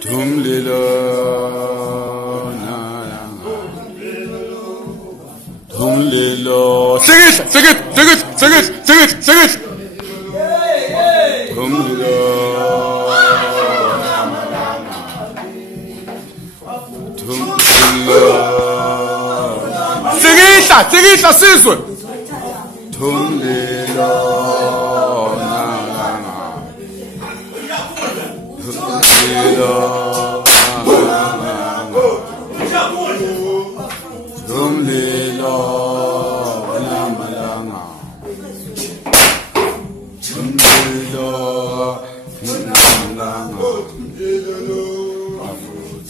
Tumlilo Tumlilo sing it Tumlilo sing it sizwe Tumlilo Tumlilo namalanga Tumlilo namalanga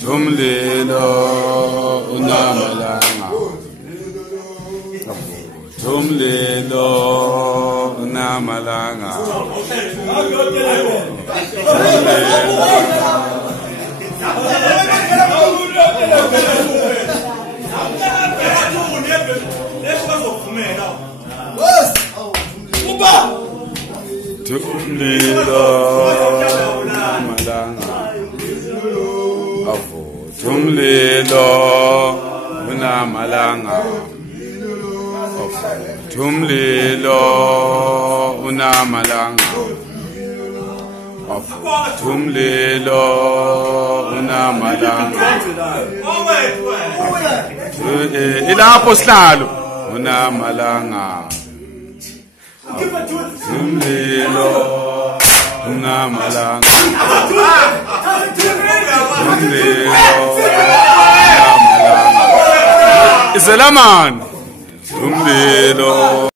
Tumlilo namalanga Tumlilo namalanga Tumlilo namalanga Tumlilo namalanga Tumlilo unamalanga Tumlilo unamalanga ilapho sihlalo unamalanga Tumlilo unamalanga Tumlilo unamalanga Iselaman Tumlilo